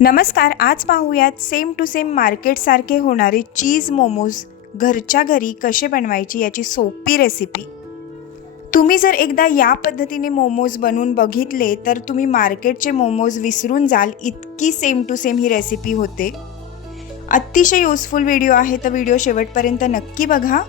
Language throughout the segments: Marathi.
नमस्कार, आज पाहूयात सेम टू सेम मार्केटसारखे होणारे चीज मोमोज घरच्या घरी कसे बनवायची याची सोपी रेसिपी। तुम्ही जर एकदा या पद्धतीने मोमोज बनवून बघितले तर तुम्ही मार्केटचे मोमोज विसरून जाल, इतकी सेम टू सेम ही रेसिपी होते। अतिशय युजफुल व्हिडिओ आहे, तर व्हिडिओ शेवटपर्यंत नक्की बघा।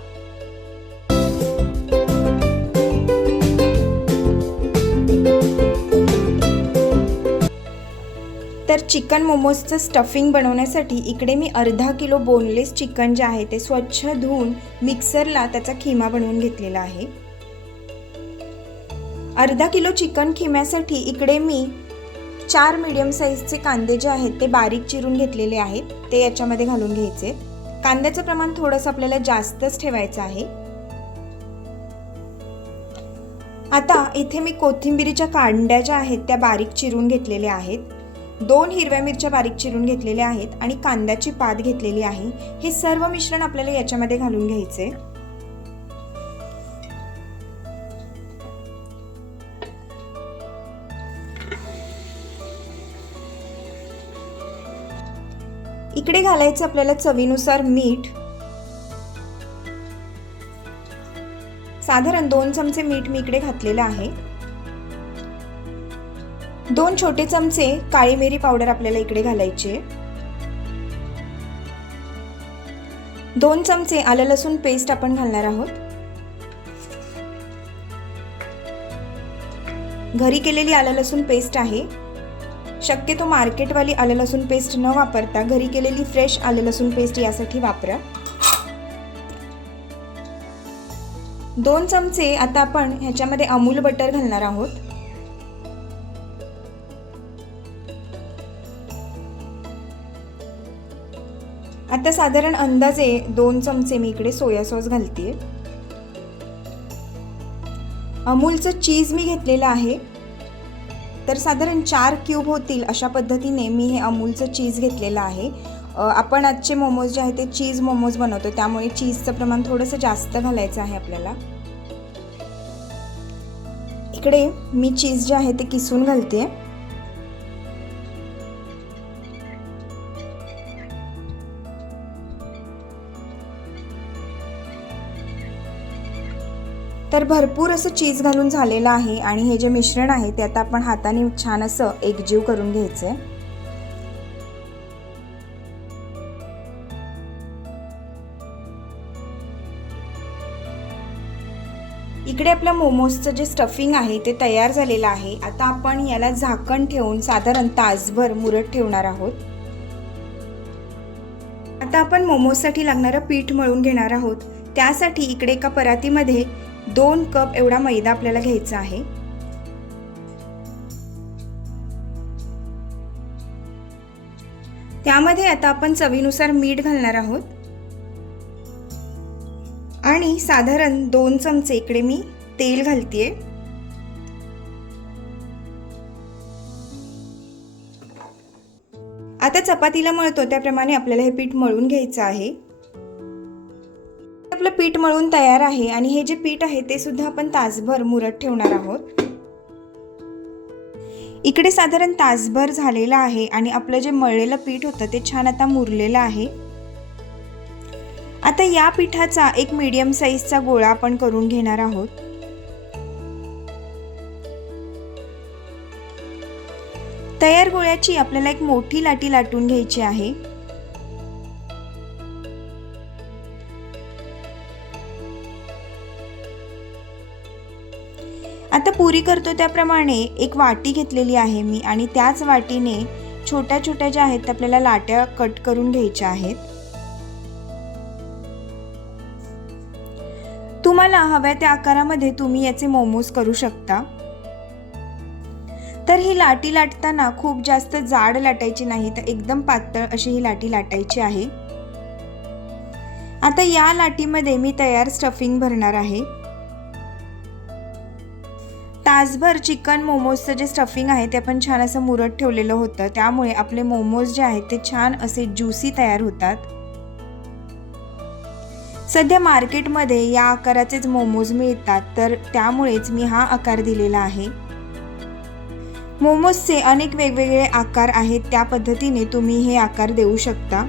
तर चिकन मोमोजचं स्टफिंग बनवण्यासाठी इकडे मी अर्धा किलो बोनलेस चिकन जे आहे ते स्वच्छ धुवून मिक्सरला त्याचा खिमा बनवून घेतलेला आहे। अर्धा किलो चिकन खिम्यासाठी इकडे मी 4 मीडियम साइजचे कांदे जे आहेत ते बारीक चिरून घेतलेले आहेत, ते याच्यामध्ये घालून घ्यायचे। कांद्याचं प्रमाण थोडंसं आपल्याला जास्तच ठेवायचं आहे। आता इथे मी कोथिंबीरीच्या कांड्या ज्या आहेत त्या बारीक चिरून घेतलेल्या आहेत। 2 हिरव्या मिरच्या बारीक चिरून घेतलेल्या आहेत आणि कांद्याची पात घेतलेली आहे। हे सर्व मिश्रण आपल्याला याच्यामध्ये घालून घ्यायचे। इकडे घालायचं आपल्याला चवीनुसार मीठ, साधारण 2 चमचे मीठ मी इकडे घातलेलं आहे। 2 छोटे चमचे काळी मिरी पावडर आपल्याला इकडे घालायचे। 2 चमचे आलं लसूण पेस्ट आपण घालणार आहोत। घरी केलेली आलं लसूण पेस्ट आहे। शक्यतो मार्केटवाली आलं लसूण पेस्ट न वापरता घरी केलेली फ्रेश आलं लसूण पेस्ट यासाठी वापरा। 2 चमचे आता आपण ह्याच्यामध्ये अमूल बटर घालणार आहोत। आता साधारण अंदाजे 2 चमचे मी इकडे सोया सॉस घालते। अमूलचं चीज मी घेतलेलं आहे, तर साधारण 4 क्यूब होतील अशा पद्धतीने मी हे अमूलचं चीज घेतलेलं आहे। आपण आजचे मोमोज जे आहे ते चीज मोमोज बनवतो, त्यामुळे चीजचं प्रमाण थोडंसं जास्त घालायचं आहे आपल्याला। इकडे मी चीज जे आहे ते किसून घालते। तर भरपूर असं चीज घालून झालेलं आहे आणि हे जे मिश्रण आहे ते आता आपण हाताने छान असं एकजीव करून घ्यायचं आहे। इकडे आपल्या मोमोजचं जे स्टफिंग आहे ते तयार झालेलं आहे। आता आपण याला झाकण ठेवून साधारण तासभर मुरत ठेवणार आहोत। आता आपण मोमोजसाठी लागणारं पीठ मळून घेणार आहोत। त्यासाठी इकडे एका परातीमध्ये 2 कप एवढा मैदा आपल्याला घ्यायचा आहे। त्यामध्ये आता आपण चवीनुसार मीठ घालणार आहोत आणि साधारण 2 चमचे इकडे मी तेल घालतेय। आता चपातीला मळतो त्याप्रमाणे आपल्याला हे पीठ मळून घ्यायचं आहे। आपलं पीठ मळून तयार आहे आणि हे जे पीठ आहे ते सुद्धा आपण तासभर मुरत ठेवणार आहोत। इकडे साधारण तासभर झालेलं आहे आणि आपलं जे मळलेलं पीठ होतं ते छान आता मुरलेलं आहे। आता या पिठाचा एक मीडियम साइजचा गोळा आपण करून घेणार आहोत। तयार गोळ्याची आपल्याला एक मोठी लाटी लाटून घ्यायची आहे। आता पुरी करतो त्याप्रमाणे एक वाटी घेतलेली आहे मी आणि त्याच वाटीने छोट्या छोट्या ज्या आहेत आपल्याला लाट्या कट करून घ्यायच्या आहेत। तुम्हाला हव्या त्या आकारामध्ये तुम्ही याचे मोमोज करू शकता। तर ही लाटी लाटताना खूप जास्त जाड लाटायची नाही, तर एकदम पातळ अशी ही लाटी लाटायची आहे। आता या लाटीमध्ये मी तयार स्टफिंग भरणार आहे। तासभर चिकन मोमोजचं जे स्टफिंग आहे ते आपण छान असं मुरत ठेवलेलं होतं, त्यामुळे आपले मोमोज जे आहेत ते छान असे ज्युसी तयार होतात। सध्या मार्केटमध्ये या आकाराचेच मोमोज मिळतात, तर त्यामुळेच मी हा आकार दिलेला आहे। मोमोजचे अनेक वेगवेगळे आकार आहेत, त्या पद्धतीने तुम्ही हे आकार देऊ शकता.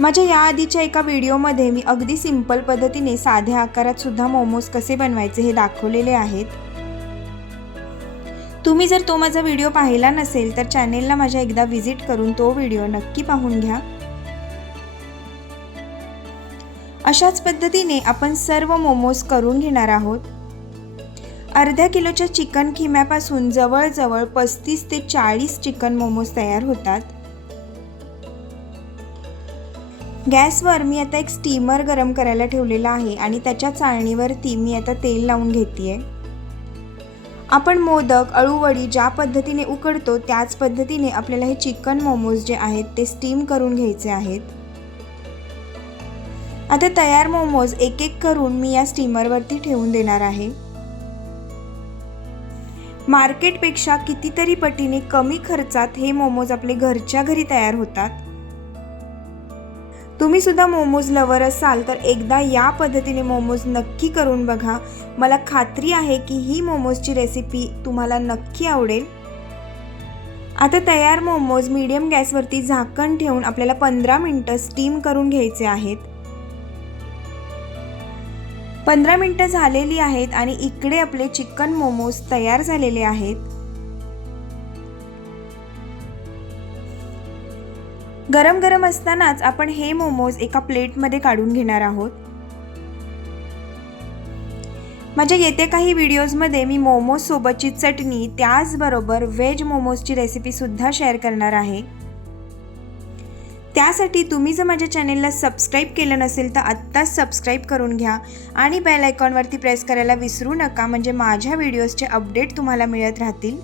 माझ्या याआधीच्या एका व्हिडिओमध्ये मी अगदी सिंपल पद्धतीने साध्या आकारात सुद्धा मोमोज कसे बनवायचे हे दाखवलेले आहेत. तुम्ही जर तो माझा व्हिडिओ पाहिला नसेल तर चॅनेलला माझ्या एकदा व्हिजिट करून तो व्हिडिओ नक्की पाहून घ्या. अशाच पद्धतीने आपण सर्व मोमोज करून घेणार आहोत. अर्ध्या किलोच्या चिकन खिम्यापासून जवळजवळ 35 ते 40 चिकन मोमोज तयार होतात. गॅसवर मी आता एक स्टीमर गरम करायला ठेवलेला आहे आणि त्याच्या चाळणीवरती मी आता तेल लावून घेतेय. आपण मोदक, अळूवडी ज्या पद्धतीने उकडतो त्याच पद्धतीने आपल्याला हे चिकन मोमोज जे आहेत ते स्टीम करून घ्यायचे आहेत. आता तयार मोमोज एक एक करून मी या स्टीमरवरती ठेवून देणार आहे. मार्केटपेक्षा कितीतरी पटीने कमी खर्चात हे मोमोज आपले घरच्या घरी तयार होतात. तुम्ही सुद्धा मोमोज लवर असाल तर एकदा या पद्धतीने मोमोज नक्की करून बघा. मला खात्री आहे की ही मोमोजची रेसिपी तुम्हाला नक्की आवडेल. आता तयार मोमोज मीडियम गॅसवरती झाकण ठेवून आपल्याला 15 मिनिटं स्टीम करून घ्यायचे आहेत. 15 मिनिटं झालेली आहेत आणि इकडे आपले चिकन मोमोज तयार झालेले आहेत. गरम गरम असतानाच आपण हे मोमोज एका प्लेटमध्ये काढून घेणार आहोत. माझ्या येत्या काही व्हिडिओजमध्ये मी मोमोज सोबतची चटणी त्याचबरोबर व्हेज मोमोजची रेसिपी सुद्धा शेअर करणार आहे. त्यासाठी तुम्ही जर माझ्या चॅनेलला सबस्क्राईब केलं नसेल तर आत्ताच सबस्क्राईब करून घ्या आणि बेल आयकॉनवरती प्रेस करायला विसरू नका, म्हणजे माझ्या व्हिडिओजचे अपडेट तुम्हाला मिळत राहतील.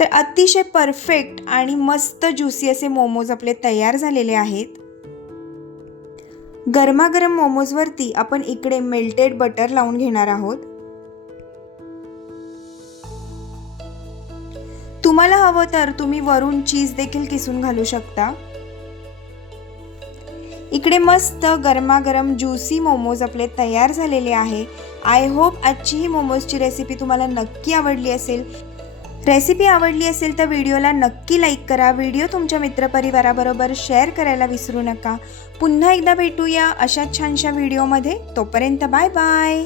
तर अतिशय परफेक्ट आणि मस्त ज्युसी असे मोमोज आपले तयार झालेले आहेत. गरमागरम मोमोजवरती आपण इकडे मेल्टेड बटर लावून घेणार आहोत. तुम्हाला हवं तर तुम्ही वरून चीज देखील किसून घालू शकता. इकडे मस्त गरमागरम ज्युसी मोमोज आपले तयार झालेले आहे. आय होप आजची ही मोमोजची रेसिपी तुम्हाला नक्की आवडली असेल. रेसिपी आवडली असेल तर व्हिडिओला नक्की लाईक करा. व्हिडिओ तुमच्या मित्रपरिवाराबरोबर शेअर करायला विसरू नका. पुन्हा एकदा भेटूया अशाच छानशा व्हिडिओमध्ये. तोपर्यंत बाय बाय.